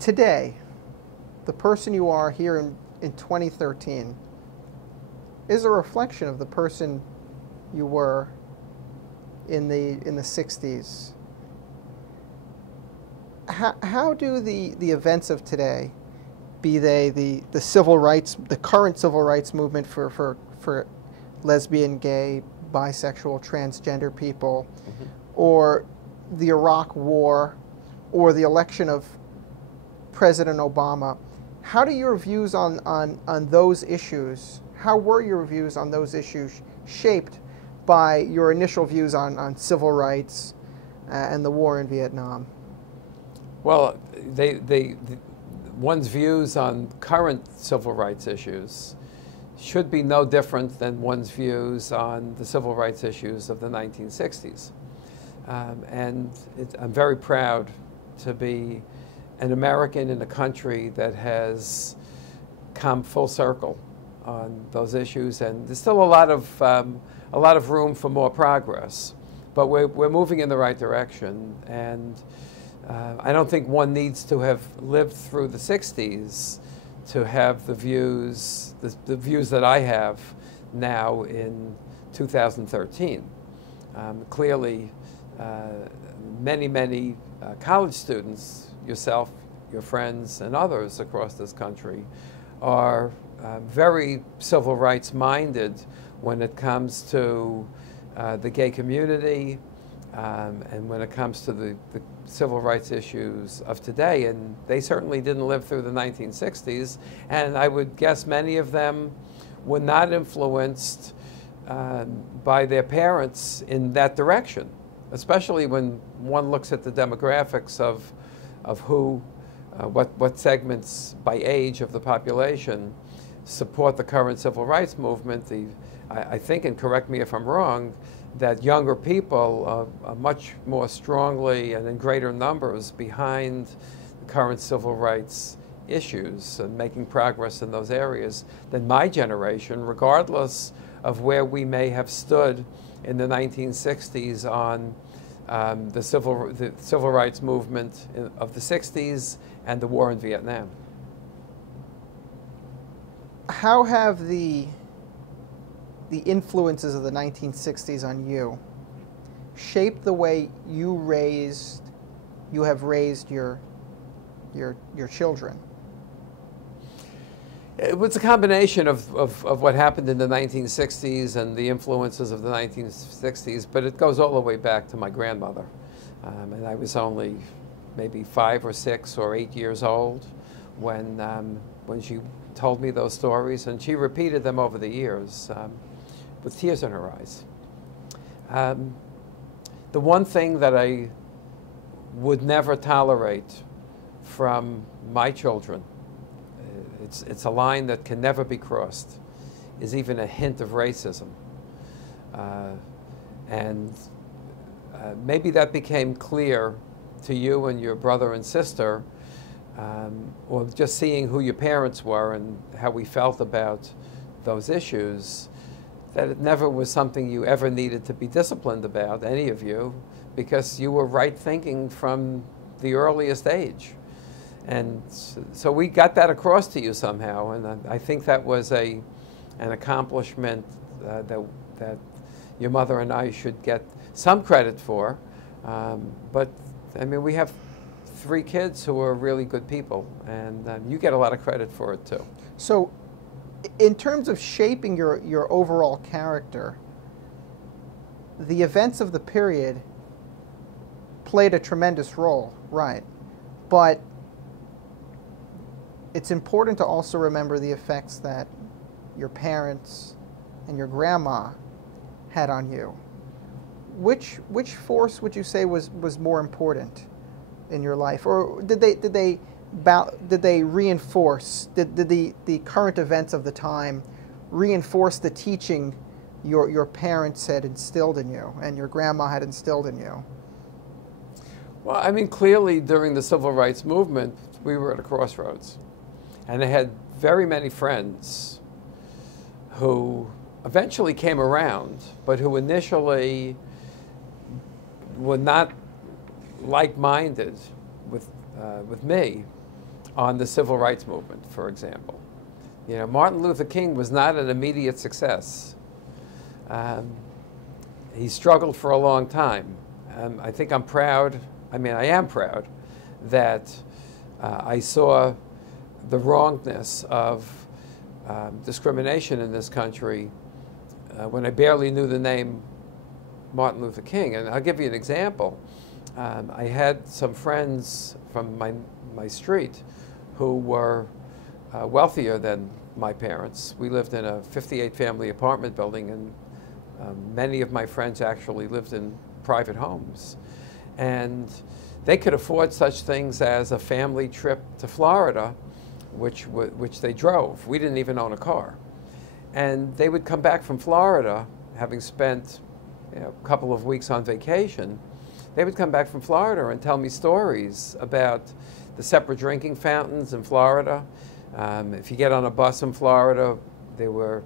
Today, the person you are here in 2013 is a reflection of the person you were in the 60s. How do the events of today, be they the civil rights, the current civil rights movement for lesbian, gay, bisexual, transgender people, mm-hmm. or the Iraq War, or the election of President Obama, how do your views on those issues, how were your views on those issues shaped by your initial views on civil rights and the war in Vietnam? Well, one's views on current civil rights issues should be no different than one's views on the civil rights issues of the 1960s. I'm very proud to be an American in a country that has come full circle on those issues, and there's still a lot of room for more progress, but we're moving in the right direction. And I don't think one needs to have lived through the 60s to have the views that I have now in 2013. Clearly, many college students, yourself, your friends, and others across this country are very civil rights minded when it comes to the gay community and when it comes to the civil rights issues of today. And they certainly didn't live through the 1960s, and I would guess many of them were not influenced by their parents in that direction, especially when one looks at the demographics of who, what segments by age of the population support the current civil rights movement. I think, and correct me if I'm wrong, that younger people are much more strongly and in greater numbers behind the current civil rights issues and making progress in those areas than my generation, regardless of where we may have stood in the 1960s on the civil rights movement of the 60s and the war in Vietnam. How have the influences of the 1960s on you shaped the way you have raised your children? It was a combination of what happened in the 1960s and the influences of the 1960s, but it goes all the way back to my grandmother. And I was only maybe 5 or 6 or 8 years old when she told me those stories, and she repeated them over the years with tears in her eyes. The one thing that I would never tolerate from my children, it's a line that can never be crossed, is even a hint of racism. Maybe that became clear to you and your brother and sister, or just seeing who your parents were and how we felt about those issues, that it never was something you ever needed to be disciplined about, any of you, because you were right thinking from the earliest age. And so we got that across to you somehow, and I think that was an accomplishment that your mother and I should get some credit for. But I mean, we have 3 kids who are really good people, and you get a lot of credit for it too. So, in terms of shaping your overall character, the events of the period played a tremendous role, right? But it's important to also remember the effects that your parents and your grandma had on you. Which force would you say was more important in your life, or did they reinforce, did the current events of the time reinforce the teaching your parents had instilled in you and your grandma had instilled in you? Well, I mean, clearly during the civil rights movement, we were at a crossroads, and I had very many friends who eventually came around, but who initially were not like-minded with me, on the civil rights movement, for example. You know, Martin Luther King was not an immediate success. He struggled for a long time. I think I'm proud, I mean, I am proud that I saw the wrongness of discrimination in this country when I barely knew the name Martin Luther King. And I'll give you an example. I had some friends from my street who were wealthier than my parents. We lived in a 58-family apartment building, and many of my friends actually lived in private homes. And they could afford such things as a family trip to Florida, which they drove. We didn't even own a car. And they would come back from Florida, having spent a couple of weeks on vacation. They would come back from Florida and tell me stories about the separate drinking fountains in Florida. If you get on a bus in Florida, there were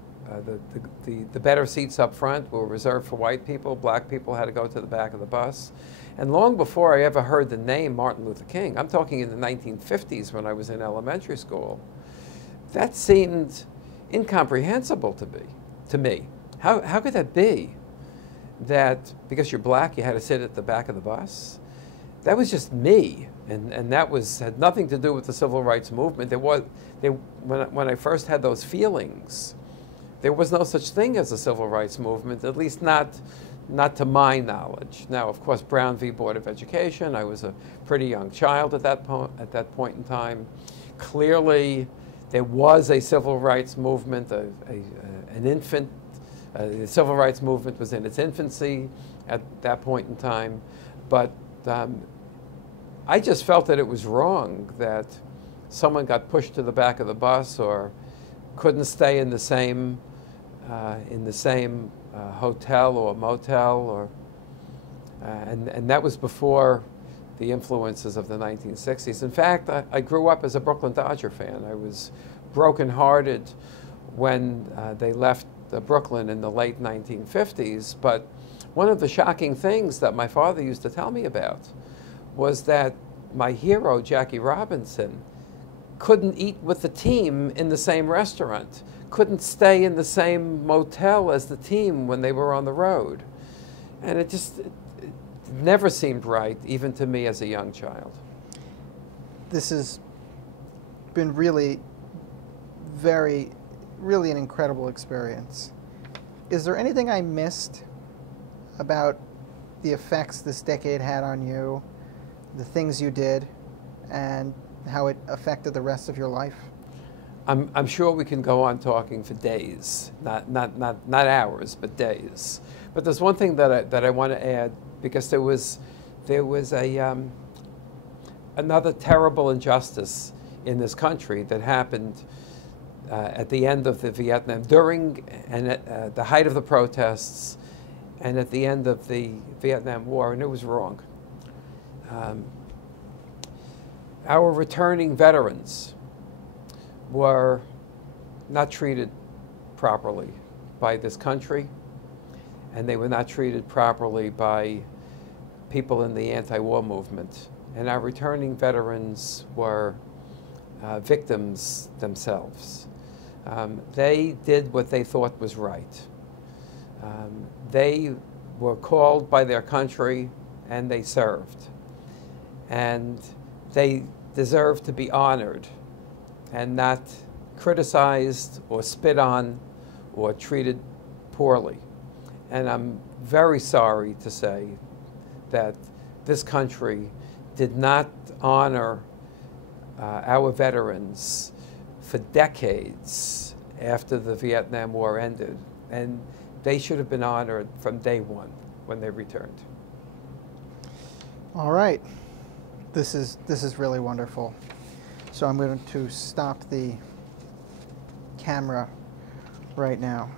the better seats up front were reserved for white people. Black people had to go to the back of the bus. And long before I ever heard the name Martin Luther King, I'm talking in the 1950s when I was in elementary school, that seemed incomprehensible to me. How could that be? That because you're black, you had to sit at the back of the bus? That was just me, and that had nothing to do with the civil rights movement. When I first had those feelings, there was no such thing as a civil rights movement, at least not to my knowledge. Now, of course, Brown v. Board of Education, I was a pretty young child at that point in time. Clearly, there was a civil rights movement, an infant. The civil rights movement was in its infancy at that point in time, but I just felt that it was wrong that someone got pushed to the back of the bus or couldn't stay in the same hotel or motel, and that was before the influences of the 1960s. In fact, I grew up as a Brooklyn Dodger fan. I was brokenhearted when they left Brooklyn in the late 1950s, but one of the shocking things that my father used to tell me about was that my hero, Jackie Robinson, couldn't eat with the team in the same restaurant, couldn't stay in the same motel as the team when they were on the road. And it never seemed right, even to me as a young child. This has been really an incredible experience. Is there anything I missed about the effects this decade had on you, the things you did, and how it affected the rest of your life? I'm sure we can go on talking for days, not hours, but days. But there's one thing that I want to add, because there was another terrible injustice in this country that happened at the end of the Vietnam, during and at the height of the protests, and at the end of the Vietnam War, and it was wrong. Our returning veterans were not treated properly by this country, and they were not treated properly by people in the anti-war movement. And our returning veterans were victims themselves. They did what they thought was right. They were called by their country, and they served. And they deserve to be honored and not criticized or spit on or treated poorly. And I'm very sorry to say that this country did not honor our veterans for decades after the Vietnam War ended, and they should have been honored from day one when they returned. All right, this is really wonderful. So I'm going to stop the camera right now.